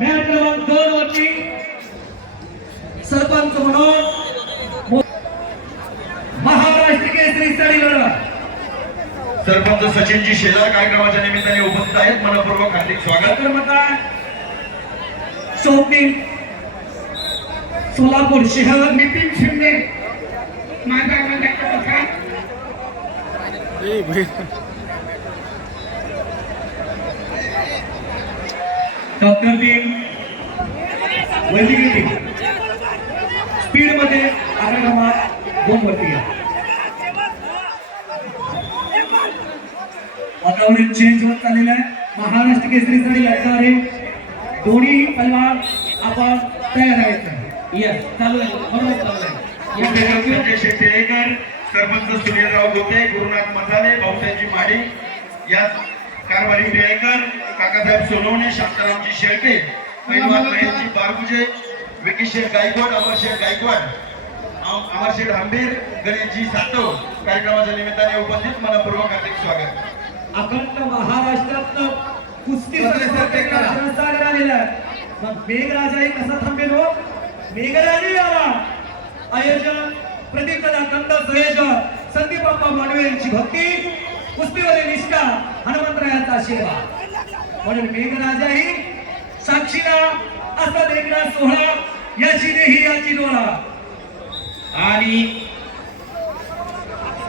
Match क्रमांक दोन वरती सरपंच म्हणून महाराष्ट्र केसरी साडी लढत सरपंच सचिनजी शेलार कार्यक्रमाच्या निमित्ताने उपस्थित आहेत. मनपूर्वक हार्दिक स्वागत. कर्मता स्वप्नील सोलापूर शहर नितीन शिंदे. माझा आवाज डॉक्टर टीम वैद्यकीय टीम स्पीडमध्ये आग्रा क्रमांक दोन वरती वातावरण चेंज होत चाललेलं आहे. महाराष्ट्र केसरीसाठी लढणार आहे. दोन्ही पैलवान आपण तयार आहेत. यस चालू आहे. बरोबर चालू आहे. सरपंच सुनीलराव गोते गुरुनाथ मसाले भाऊसाहेबजी माडी या कारभारी बियाकर काकासाहेब सोनवणे शांतारामजी शेळके पैलवान महेशजी बारगुजे विकीशेठ गायकवाड अमरशेठ गायकवाड अम- अमरशेठ आंबेर गणेशजी सातव कार्यक्रमाच्या निमित्ताने उपस्थित. मनपूर्वक हार्दिक स्वागत. अखंड महाराष्ट्रातनं कुस्ती आलेला आहे. मग मेघराजाही कसा थांबेल हो? मेघराजही आला. आयोजक प्रदीप दादा कंद संयोजक संदीप बाप्पा मांडवे यांची भक्ती. कुस्तीमध्ये निष्ठा हनुमंतरायाचा आशीर्वाद. म्हणून मेघराजाही साक्षीला असा देखणा सोहळा याची देही याची डोळा. आणि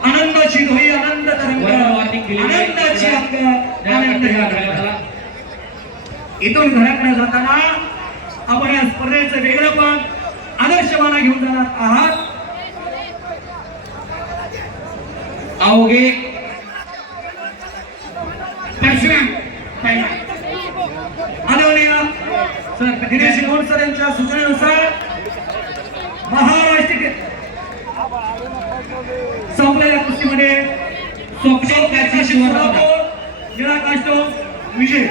आनंदाची धोई आनंद तरंग आनंदाची आनंद. इथून घराकडे जाताना आपण या स्पर्धेचं वेगळं पण आदर्शमाना घेऊन जाणार आहात. अवघे परशुराम आदरणीय सर दिनेश मोडसर यांच्या सूचनेनुसार महाराष्ट्र संपलेल्या कुस्तीमध्ये स्वप्नील सुवर्ण पदक. विजय.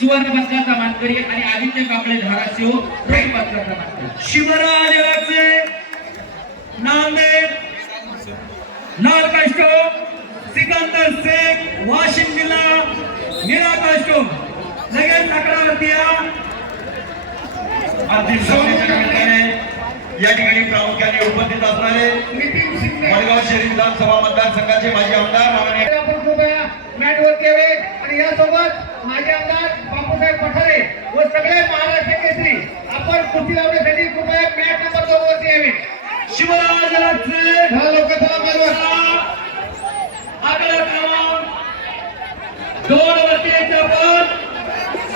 सुवर्ण पदकाचा मानकरी आणि आदित्य कांबळे धाराशिव रौप्य पदकाचा मानकरी. शिवराज राजे नांदेड लाल काष्टो सिकंदर शेख वाशिम निळा काष्टो लगेच आकडावरती या निमित्ताने या ठिकाणी प्रामुख्याने उपस्थित असणारे वडगाव शहरी विधानसभा मतदारसंघाचे माजी आमदार आणि यासोबत माझे आमदार बापूसाहेब पठारे व सगळे महाराष्ट्र केसरी आपण कुस्ती लावण्यासाठी कृपया मॅट नंबर दोन वरती यावे. शिवराज राजे चला लोक चला मालवा आकडा क्रमांक दोन वरती यायचे आपण सिकंदर शेख वाशिम निळा काष्टोमध्ये आपण धारीवाड आकडा क्रमांक दोन वरती यायचं आहे मधुकररावजी माने मान्यवरांचं हार्दिक स्वागत शशिकांतरावजी सातव दत्ताशेठ कटके पावसाळ्यात पावसाळ्यात एक मिनिटाचा गॅस गैरसमज माहिती करा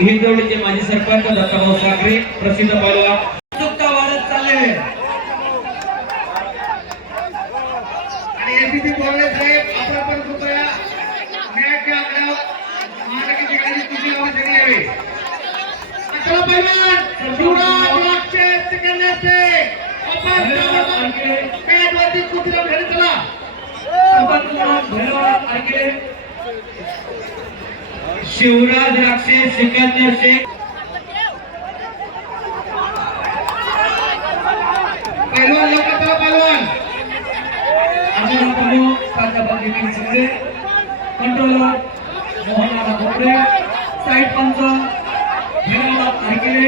हिंजवडीचे माजी सरपंच दत्ताभाऊ साखरे प्रसिद्ध पैलवान उत्सुकता वाढत चाललेली आहे आणि साहेब आपण कृपया मॅचच्या आकड्यावर महाराष्ट्र ठिकाणी यावे. अकरा शिवराज आपण चला. धन्यवाद ऐकले शिवराज राक्षे सिकंदर शेख पैलवान लवकर चला पैलवान. अर्जुन प्रमुख प्राध्यापक नितीन शिंदे कंट्रोलर मोहनदादा भोपरे साईड पंच धन्यवाद ऐकले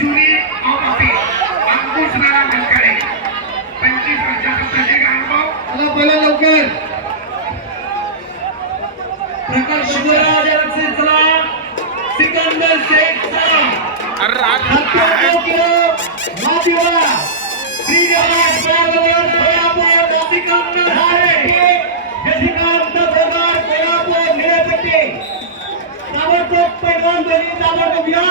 जुनी ऑफिस अंकुश नाना मनकडे. पंचवीस वर्षाचा प्रत्येक अनुभव चला पहिला लवकर. शिवराज चला सिकंदर शेख चला सत्याण्णव किलो मातीवाला श्रीनिवास बागवत कोल्हापूर सिकंदर धारे. शशिकांत पगार कोल्हापूर निळेपट्टी ताबडतोब पैलवान दोन्ही ताबडतोब या